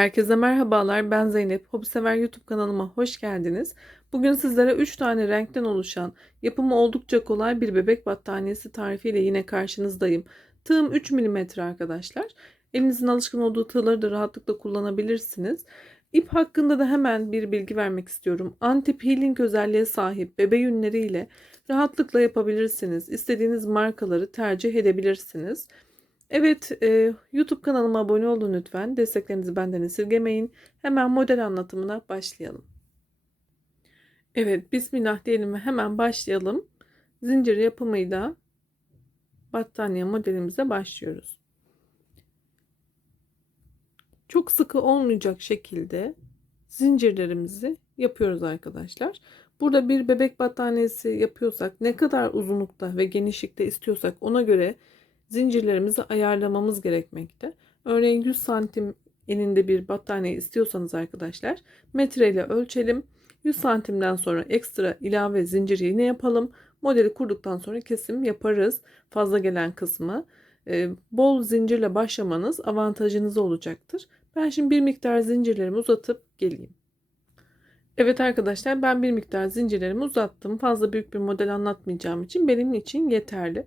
Herkese merhabalar. Ben Zeynep. Hobisever YouTube kanalıma hoş geldiniz. Bugün sizlere 3 tane renkten oluşan, yapımı oldukça kolay bir bebek battaniyesi tarifiyle yine karşınızdayım. Tığım 3 mm arkadaşlar. Elinizin alışkın olduğu tığları da rahatlıkla kullanabilirsiniz. İp hakkında da hemen bir bilgi vermek istiyorum. Anti peeling özelliğe sahip bebe yünleriyle rahatlıkla yapabilirsiniz. İstediğiniz markaları tercih edebilirsiniz. Evet, e, YouTube kanalıma abone olun lütfen. Desteklerinizi benden esirgemeyin. Hemen model anlatımına başlayalım. Evet, Bismillah diyelim ve hemen başlayalım. Zincir yapımıyla battaniye modelimize başlıyoruz. Çok sıkı olmayacak şekilde zincirlerimizi yapıyoruz arkadaşlar. Burada bir bebek battaniyesi yapıyorsak ne kadar uzunlukta ve genişlikte istiyorsak ona göre zincirlerimizi ayarlamamız gerekmekte. Örneğin 100 santim eninde bir battaniye istiyorsanız arkadaşlar metre ile ölçelim. 100 santimden sonra ekstra ilave zincir yine yapalım. Modeli kurduktan sonra kesim yaparız. Fazla gelen kısmı. Ee, bol zincirle başlamanız avantajınız olacaktır. Ben şimdi bir miktar zincirlerimi uzatıp geleyim. Evet arkadaşlar ben bir miktar zincirlerimi uzattım. Fazla büyük bir model anlatmayacağım için benim için yeterli.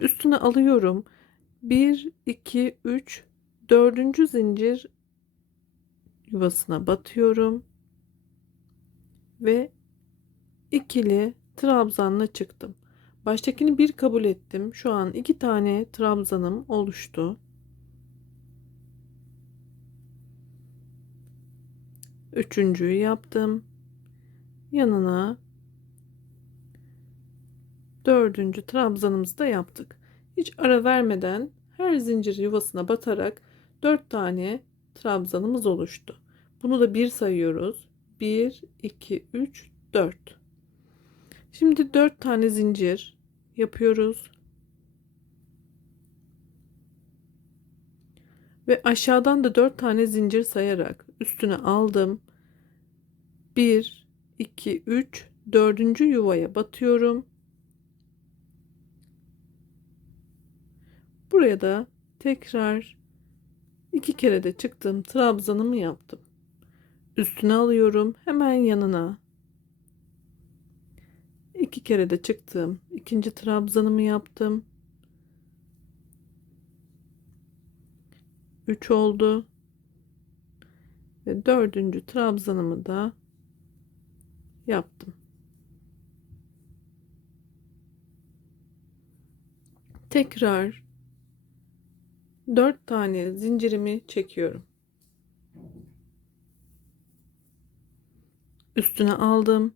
Üstüne alıyorum. 1, 2, 3, 4. zincir yuvasına batıyorum. Ve ikili trabzanla çıktım. Baştakini bir kabul ettim. Şu an iki tane trabzanım oluştu. Üçüncüyü yaptım. Yanına dördüncü trabzanımızı da yaptık. Hiç ara vermeden her zincir yuvasına batarak dört tane trabzanımız oluştu. Bunu da bir sayıyoruz. 1, 2, 3, 4. Şimdi 4 tane zincir yapıyoruz. Ve aşağıdan da 4 tane zincir sayarak üstüne aldım. 1, 2, 3, 4. yuvaya batıyorum. Buraya da tekrar iki kere de çıktım. Trabzanımı yaptım. Üstüne alıyorum. Hemen yanına. iki kere de çıktım. ikinci trabzanımı yaptım. 3 oldu. Ve dördüncü trabzanımı da yaptım. Tekrar 4 tane zincirimi çekiyorum. Üstüne aldım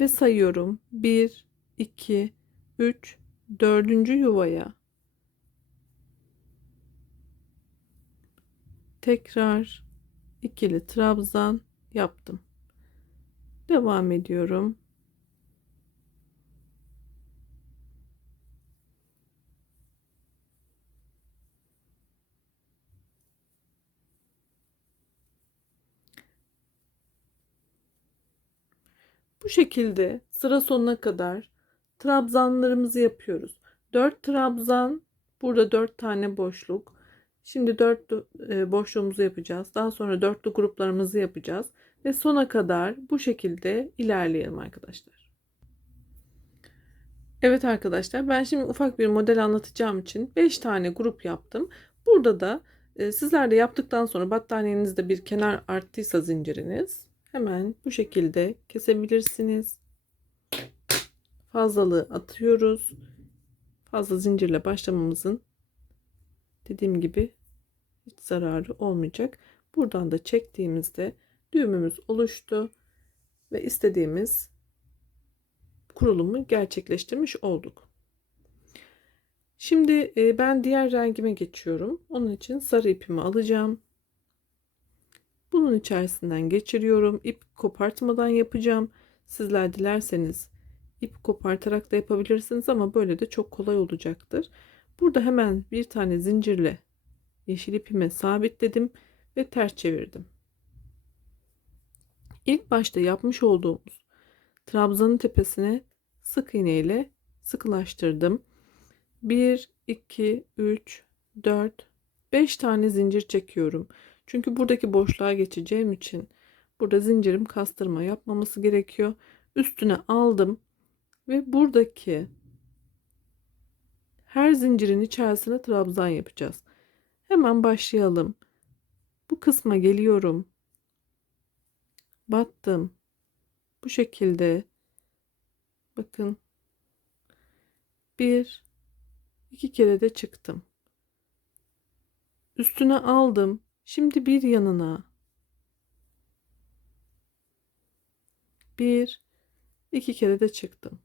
ve sayıyorum. 1 2 3 4. yuvaya tekrar ikili trabzan yaptım. Devam ediyorum. Bu şekilde sıra sonuna kadar trabzanlarımızı yapıyoruz. 4 trabzan, burada 4 tane boşluk. Şimdi 4 e, boşluğumuzu yapacağız. Daha sonra dörtlü gruplarımızı yapacağız ve sona kadar bu şekilde ilerleyelim arkadaşlar. Evet arkadaşlar ben şimdi ufak bir model anlatacağım için 5 tane grup yaptım. Burada da e, sizler de yaptıktan sonra battaniyenizde bir kenar arttıysa zinciriniz hemen bu şekilde kesebilirsiniz. Fazlalığı atıyoruz. Fazla zincirle başlamamızın dediğim gibi hiç zararı olmayacak. Buradan da çektiğimizde düğümümüz oluştu ve istediğimiz kurulumu gerçekleştirmiş olduk. Şimdi e, ben diğer rengime geçiyorum. Onun için sarı ipimi alacağım. Bunun içerisinden geçiriyorum. İp kopartmadan yapacağım. Sizler dilerseniz ip kopartarak da yapabilirsiniz ama böyle de çok kolay olacaktır. Burada hemen bir tane zincirle yeşil ipime sabitledim ve ters çevirdim. İlk başta yapmış olduğumuz trabzanın tepesine sık iğne ile sıkılaştırdım. 1 2 3 4 5 tane zincir çekiyorum. Çünkü buradaki boşluğa geçeceğim için burada zincirim kastırma yapmaması gerekiyor. Üstüne aldım ve buradaki her zincirin içerisine trabzan yapacağız. Hemen başlayalım. Bu kısma geliyorum. Battım. Bu şekilde. Bakın. Bir, iki kere de çıktım. Üstüne aldım. Şimdi bir yanına. Bir, iki kere de çıktım.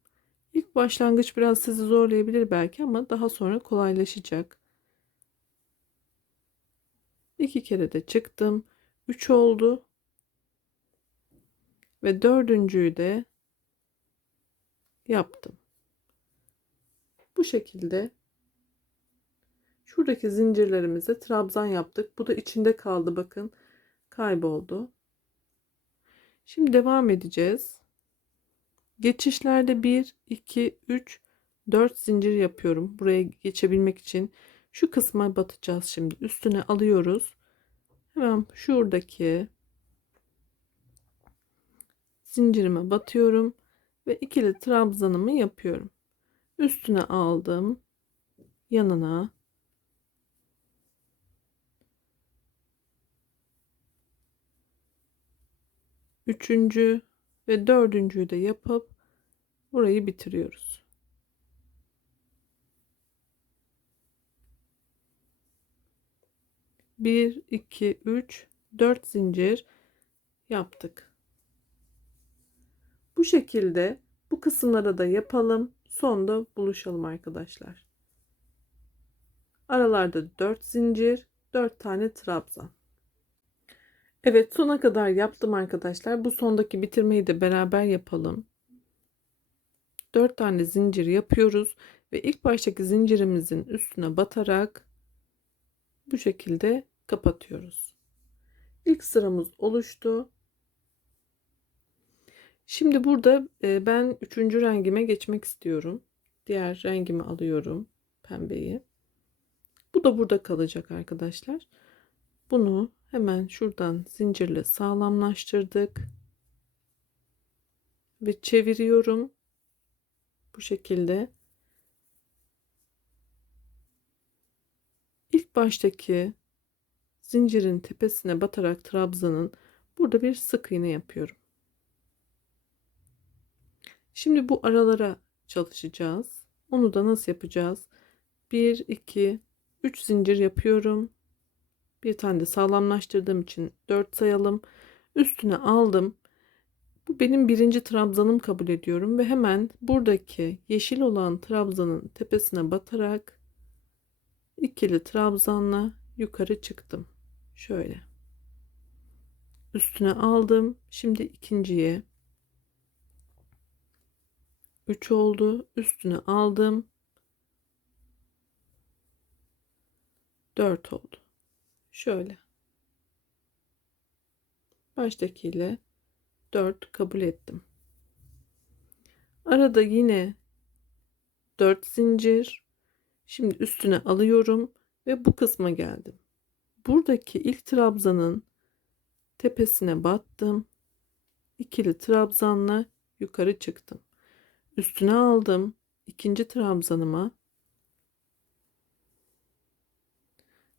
İlk başlangıç biraz sizi zorlayabilir belki ama daha sonra kolaylaşacak. İki kere de çıktım. Üç oldu. Ve dördüncüyü de yaptım. Bu şekilde şuradaki zincirlerimize trabzan yaptık. Bu da içinde kaldı bakın. Kayboldu. Şimdi devam edeceğiz. Geçişlerde 1, 2, 3, 4 zincir yapıyorum. Buraya geçebilmek için şu kısma batacağız şimdi. Üstüne alıyoruz. Hemen şuradaki zincirime batıyorum ve ikili trabzanımı yapıyorum. Üstüne aldım. Yanına üçüncü ve dördüncüyü de yapıp burayı bitiriyoruz. Bir, iki, üç, dört zincir yaptık. Bu şekilde bu kısımlara da yapalım. Sonda buluşalım arkadaşlar. Aralarda 4 zincir, 4 tane trabzan. Evet sona kadar yaptım arkadaşlar. Bu sondaki bitirmeyi de beraber yapalım. 4 tane zincir yapıyoruz ve ilk baştaki zincirimizin üstüne batarak bu şekilde kapatıyoruz. İlk sıramız oluştu. Şimdi burada e, ben üçüncü rengime geçmek istiyorum. Diğer rengimi alıyorum. Pembeyi. Bu da burada kalacak arkadaşlar. Bunu hemen şuradan zincirle sağlamlaştırdık. Ve çeviriyorum. Bu şekilde. İlk baştaki zincirin tepesine batarak trabzanın burada bir sık iğne yapıyorum. Şimdi bu aralara çalışacağız. Onu da nasıl yapacağız? 1, 2, 3 zincir yapıyorum. Bir tane de sağlamlaştırdığım için 4 sayalım. Üstüne aldım. Bu benim birinci trabzanım kabul ediyorum ve hemen buradaki yeşil olan trabzanın tepesine batarak ikili trabzanla yukarı çıktım. Şöyle. Üstüne aldım. Şimdi ikinciye 3 oldu. Üstüne aldım. 4 oldu. Şöyle. Baştakiyle 4 kabul ettim. Arada yine 4 zincir. Şimdi üstüne alıyorum ve bu kısma geldim. Buradaki ilk trabzanın tepesine battım. İkili trabzanla yukarı çıktım. Üstüne aldım. ikinci trabzanıma.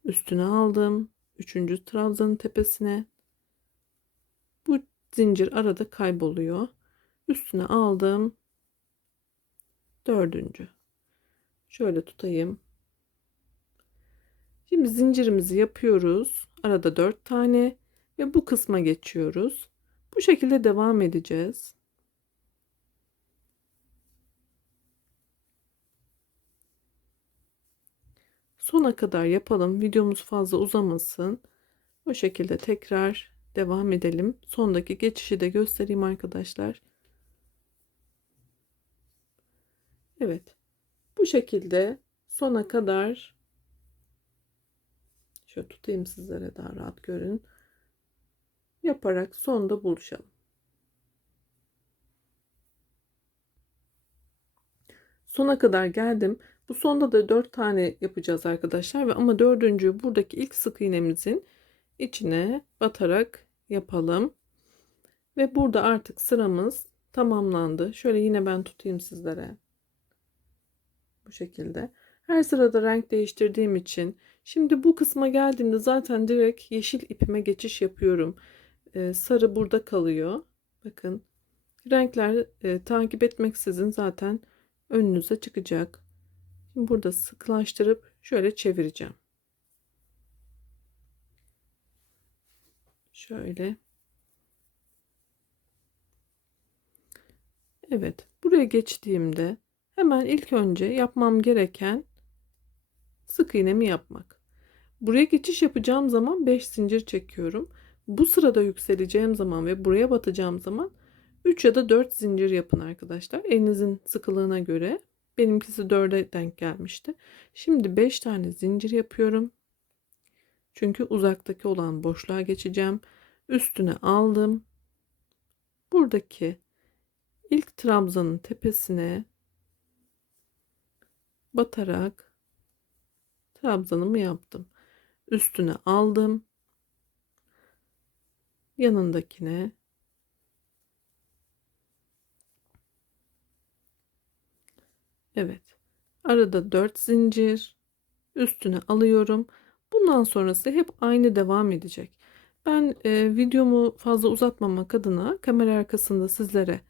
Üstüne aldım. Üçüncü trabzanın tepesine. Bu zincir arada kayboluyor. Üstüne aldım. Dördüncü. Şöyle tutayım. Şimdi zincirimizi yapıyoruz. Arada dört tane ve bu kısma geçiyoruz. Bu şekilde devam edeceğiz. Sona kadar yapalım. Videomuz fazla uzamasın. O şekilde tekrar devam edelim. Sondaki geçişi de göstereyim arkadaşlar. Evet. Bu şekilde sona kadar şöyle tutayım sizlere daha rahat görün. Yaparak sonda buluşalım. Sona kadar geldim. Bu sonda da 4 tane yapacağız arkadaşlar ve ama dördüncü buradaki ilk sık iğnemizin içine batarak yapalım. Ve burada artık sıramız tamamlandı. Şöyle yine ben tutayım sizlere. Bu şekilde. Her sırada renk değiştirdiğim için şimdi bu kısma geldiğimde zaten direkt yeşil ipime geçiş yapıyorum. Ee, sarı burada kalıyor. Bakın renkler e, takip etmeksizin zaten önünüze çıkacak. Burada sıklaştırıp şöyle çevireceğim. Şöyle. Evet, buraya geçtiğimde hemen ilk önce yapmam gereken sık iğnemi yapmak. Buraya geçiş yapacağım zaman 5 zincir çekiyorum. Bu sırada yükseleceğim zaman ve buraya batacağım zaman 3 ya da 4 zincir yapın arkadaşlar. Elinizin sıkılığına göre. Benimkisi 4'e denk gelmişti. Şimdi 5 tane zincir yapıyorum. Çünkü uzaktaki olan boşluğa geçeceğim. Üstüne aldım. Buradaki ilk trabzanın tepesine batarak trabzanımı yaptım. Üstüne aldım. Yanındakine Evet. Arada 4 zincir üstüne alıyorum. Bundan sonrası hep aynı devam edecek. Ben e, videomu fazla uzatmamak adına kamera arkasında sizlere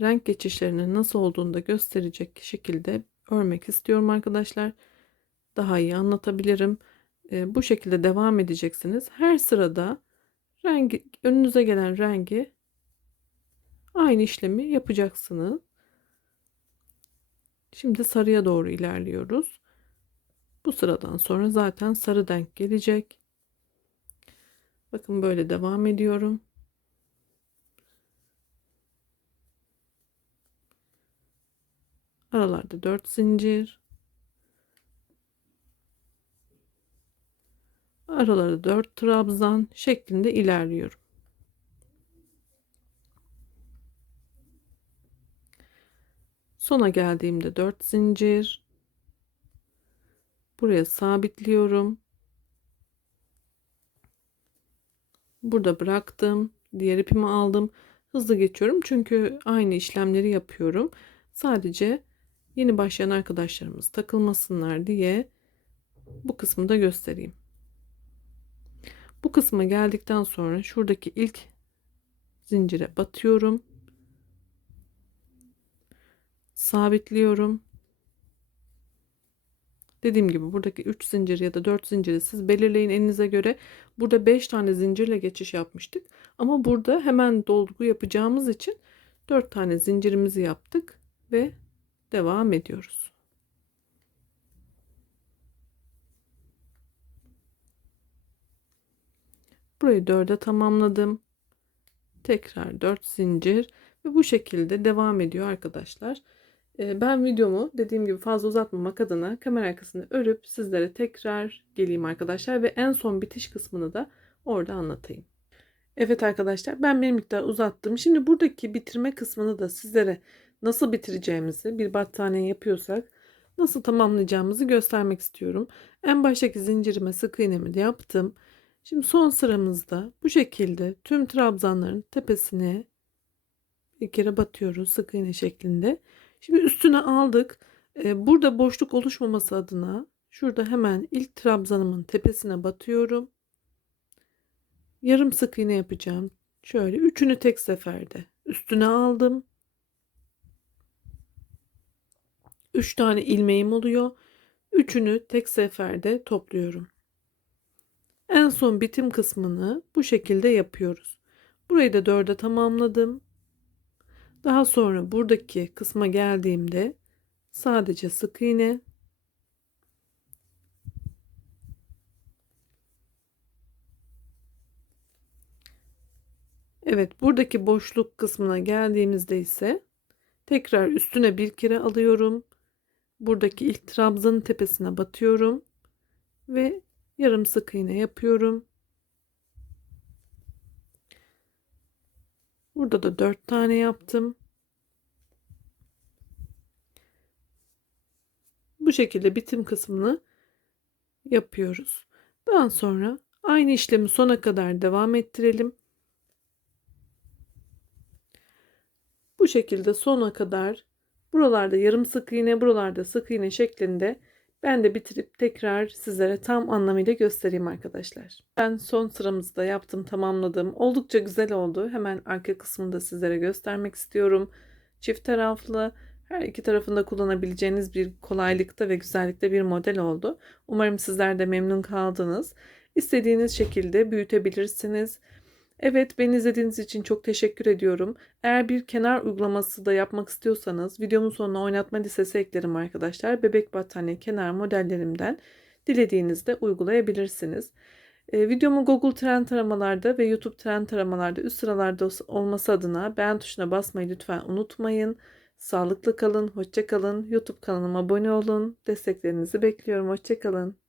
renk geçişlerinin nasıl olduğunu da gösterecek şekilde örmek istiyorum arkadaşlar. Daha iyi anlatabilirim. E, bu şekilde devam edeceksiniz. Her sırada rengi önünüze gelen rengi aynı işlemi yapacaksınız. Şimdi sarıya doğru ilerliyoruz. Bu sıradan sonra zaten sarı denk gelecek. Bakın böyle devam ediyorum. Aralarda 4 zincir. Aralarda 4 trabzan şeklinde ilerliyorum. Sona geldiğimde 4 zincir. Buraya sabitliyorum. Burada bıraktım. Diğer ipimi aldım. Hızlı geçiyorum çünkü aynı işlemleri yapıyorum. Sadece yeni başlayan arkadaşlarımız takılmasınlar diye bu kısmı da göstereyim. Bu kısma geldikten sonra şuradaki ilk zincire batıyorum sabitliyorum. Dediğim gibi buradaki 3 zincir ya da 4 zinciri siz belirleyin elinize göre. Burada 5 tane zincirle geçiş yapmıştık. Ama burada hemen dolgu yapacağımız için 4 tane zincirimizi yaptık ve devam ediyoruz. Burayı 4'e tamamladım. Tekrar 4 zincir ve bu şekilde devam ediyor arkadaşlar. Ben videomu dediğim gibi fazla uzatmamak adına kamera arkasını örüp sizlere tekrar geleyim arkadaşlar ve en son bitiş kısmını da orada anlatayım. Evet arkadaşlar ben bir miktar uzattım. Şimdi buradaki bitirme kısmını da sizlere nasıl bitireceğimizi bir battaniye yapıyorsak nasıl tamamlayacağımızı göstermek istiyorum. En baştaki zincirime sık iğnemi de yaptım. Şimdi son sıramızda bu şekilde tüm trabzanların tepesine bir kere batıyoruz sık iğne şeklinde. Şimdi üstüne aldık. Burada boşluk oluşmaması adına şurada hemen ilk trabzanımın tepesine batıyorum. Yarım sık iğne yapacağım. Şöyle üçünü tek seferde üstüne aldım. Üç tane ilmeğim oluyor. Üçünü tek seferde topluyorum. En son bitim kısmını bu şekilde yapıyoruz. Burayı da dörde tamamladım. Daha sonra buradaki kısma geldiğimde sadece sık iğne Evet buradaki boşluk kısmına geldiğimizde ise tekrar üstüne bir kere alıyorum. Buradaki ilk trabzanın tepesine batıyorum ve yarım sık iğne yapıyorum. Burada da 4 tane yaptım. Bu şekilde bitim kısmını yapıyoruz. Daha sonra Aynı işlemi sona kadar devam ettirelim. Bu şekilde sona kadar buralarda yarım sık iğne, buralarda sık iğne şeklinde ben de bitirip tekrar sizlere tam anlamıyla göstereyim arkadaşlar. Ben son sıramızı da yaptım, tamamladım. Oldukça güzel oldu. Hemen arka kısmını da sizlere göstermek istiyorum. Çift taraflı her iki tarafında kullanabileceğiniz bir kolaylıkta ve güzellikte bir model oldu. Umarım sizler de memnun kaldınız. İstediğiniz şekilde büyütebilirsiniz. Evet beni izlediğiniz için çok teşekkür ediyorum. Eğer bir kenar uygulaması da yapmak istiyorsanız videomun sonuna oynatma listesi eklerim arkadaşlar. Bebek battaniye kenar modellerimden dilediğinizde uygulayabilirsiniz. Ee, videomu Google Trend taramalarda ve YouTube Trend taramalarda üst sıralarda olması adına beğen tuşuna basmayı lütfen unutmayın. Sağlıklı kalın, hoşça kalın. YouTube kanalıma abone olun. Desteklerinizi bekliyorum. Hoşça kalın.